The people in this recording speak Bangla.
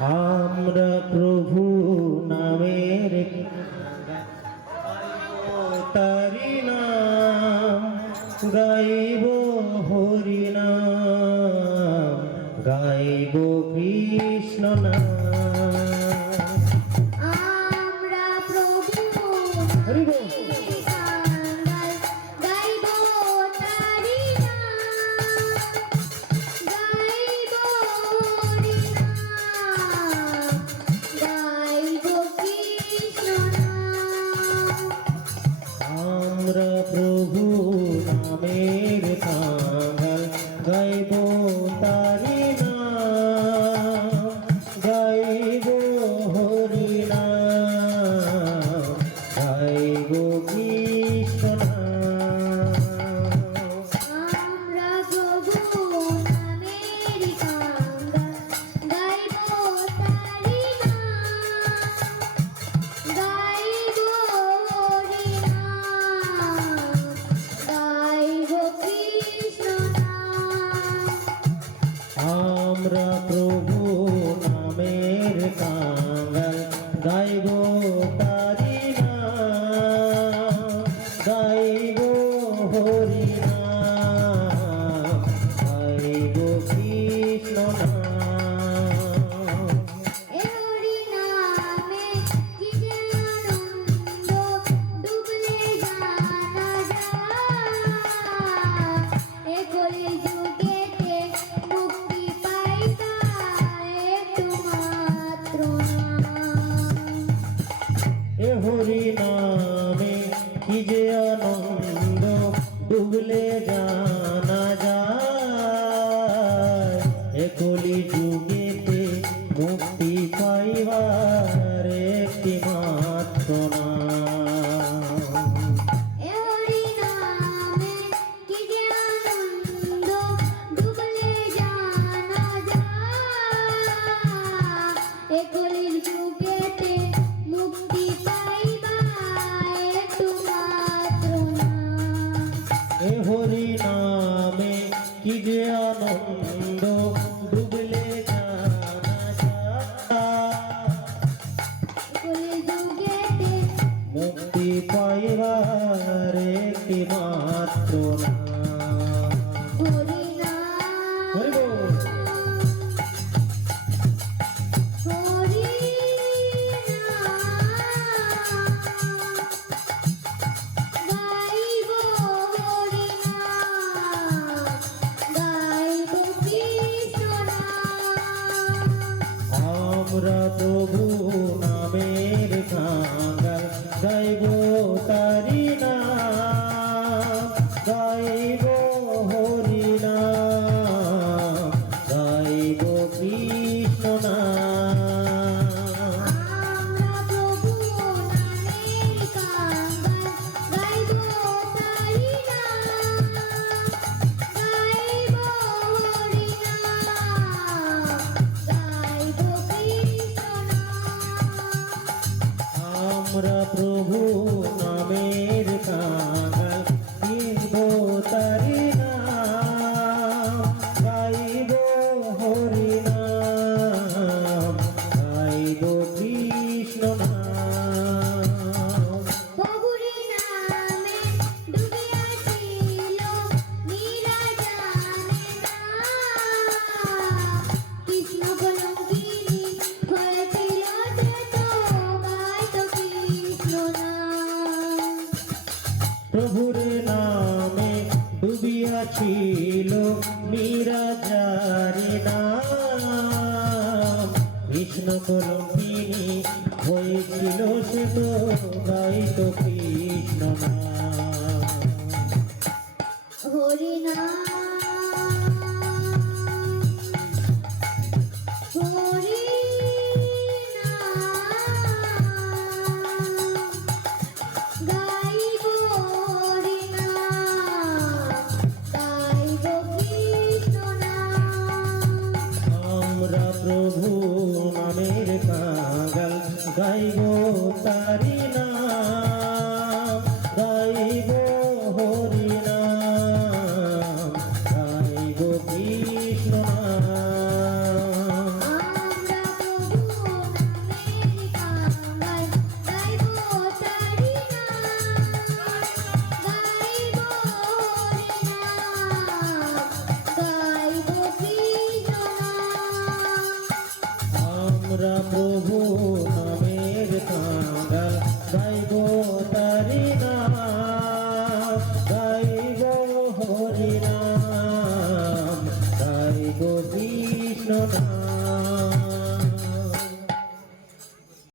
আমরা প্রভু নামের তারি নাম গাইব, হরি নাম গাইব, কৃষ্ণ নাম। আমরা প্রভু হরি বল। গাইব তারি নাম গাইব, হরি নাম গাইব, কৃষ্ণ নাম। আমরা প্রভু নামের কাঙ্গাল গাইব তারি নাম গাইব, হরি নাম গাইব, কৃষ্ণ নাম। আমরা প্রভু নামের কাঙ্গাল গাইব তারি নাম গাইব, হরি নাম গাইব, কৃষ্ণ নাম। আমরা প্রভু নামের কাঙ্গাল গাইব তারি নাম গাইব, হরি নাম গাইব, কৃষ্ণ নাম। এ হরি নামে কি যে আনন্দ, ডুবলে জানা যায়। এ কলি যুগেতে মুক্তি পাইবা একটু মাত্র নাম। এ হরি নামে কি যে আনন্দ, ডুবলে জানা যায়। এ কলি যুগেতে মুক্তি পাইবার একটি মাত্র নাম। এ হরি নামে কি যে আনন্দ, ডুবলে জানা যায়। এ কলির যুগেতে মুক্তি পাইবা একটু মাত্র নাম। এ হরি নামে কি যে আনন্দ, ডুবলে জানা যায়। কলির যুগেতে মুক্তি পাইবার একটি মাত্র নাম। হরি নাম হরি বল। হরি নাম গাইব, হরি নাম গাইব, কৃষ্ণ নাম। আমরা প্রভু নামের কাঙ্গাল গাইব তারি নাম গাইব, হরি নাম গাইব, কৃষ্ণ নাম। আমরা প্রভু নামের কাঙ্গাল গাইব তারি নাম গাইব, হরি নাম গাইব, কৃষ্ণ নাম। আমরা প্রভু নামের কাঙ্গাল গাইব তারি নাম গাইব, হরি নাম গাইব, কৃষ্ণ নাম। প্রভুরি নামে ডুবিয়াছিল মীরা জানে না। কৃষ্ণ কলঙ্কিনী হয়েছিল যে তো গাইত কৃষ্ণ নাম। প্রভুর নামে ডুবিয়াছিল মীরা যারে নাম। কৃষ্ণ কলঙ্কিনী হয়েছিল সে তো গাইত কৃষ্ণ নাম। হরি নাম হরি নাম গাইব, হরি নাম গাইব, কৃষ্ণ নাম। আমরা প্রভু নামের কাঙ্গাল গাইব তারি নাম